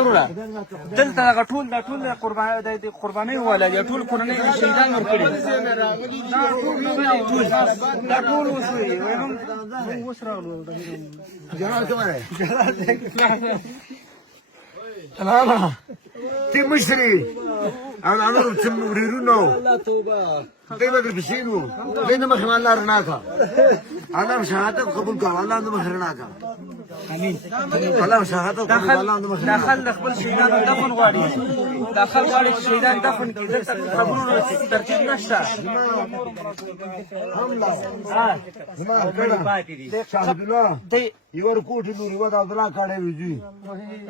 وروړه دلته هغه ټول د قربانۍ والا دي ټول کورنۍ شهیدان ورکړي دا ټول اوس راغلو تمام تي مشري انا رتم وريرونو دايما بيشينو لين ما خلال الله رناكا انا شهادة قبول قال الله ما خرناكا امين الله شهادة قبول الله ما خرناكا داخل خپل شهیدان دفن غواړي داخل غواړي شهیدان دفن کړي دلته قبرونو ترتیب نشته شهد الله يور كوت نور يود عبد الله كاره ويجي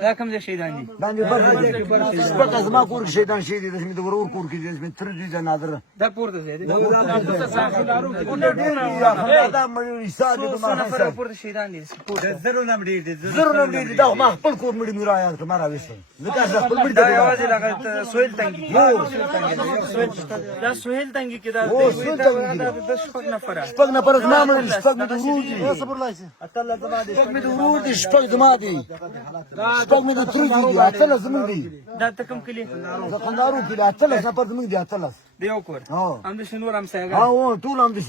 دا کوم ځای شهیدان دي داني بس سپک از ما کور شهیدان شهید دي اسمه ورور کور کې اسمه ترجي جنادر دا پورته ځای دی دا مړي ساده ما نفر پورته شهیدان دي زرو نم دي دا ما خپل کور مړي نور آیا ته مارا وسه ځکه خپل مړي دا یوازې لکه سویل تنګي دا سویل تنګي کې دا شپږ نفر زما مړي شپږ مې ورودي صبر الله اتل زما دي شپږ مې ورودي شپږ زما دي شپږ مې ترجي دي اتل زما دي دا تکم کلی دا قندارو کې اتل نفر زما دي اتل دیو کور هم د شنور هم سایګا ها ټول هم دي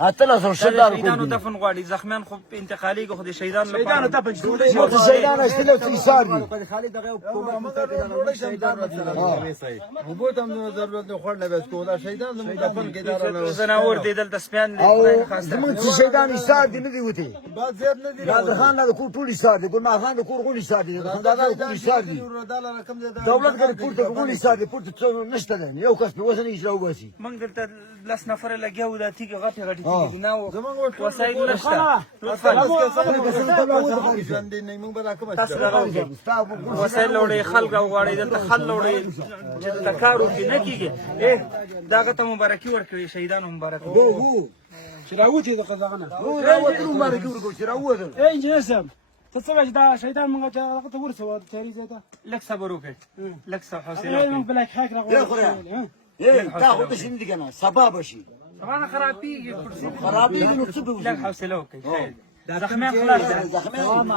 اتل سره شدار کو شهیدانو دفن غواړي زخمیان خو انتقالي خو د شهیدان لپاره شهیدانو دفن شهیدان استلو تیسار دي خالد دغه کومه مستعد شهیدان وبوت هم ضرورت خور نه بس کولا شهیدان زموږ دفن کې دار زناور دي دلته سپیان زموږ شهیدان ایثار دي نه دی وته بعد زیات نه دي نادر خان له کور ټول ایثار دي ګل خان د کور غونی ایثار دي خندادار کور ایثار دي دولت غیر پورته غونی ایثار دي پورته نشته ده یو کس په وزن یې راو باسي موږ دلته لاس نفر لګیاو د تیګ غټي غټي نو وسایل نشته وسایل وړي خلک غواړي دلته خل وړي چې د کارو کې نه کیږي داغه ته مبارکي ورکړي شهیدانو مبارک شراوتي د قزاقنا راوته مبارکي ورکړي شراوته انجنیر صاحب ته څه وایي دا شهیدان موږ ته هغه ته ورسوه تیاری زیاته لږ صبر وکړئ لږ حوصله وکړئ موږ بلاک حق راغلی دا خو ته شین دي کنه سبا بشي طبعا خرابيږي خرابيږي نو څه به لږ حوصله وکړئ زخمیان خلاص زخمیان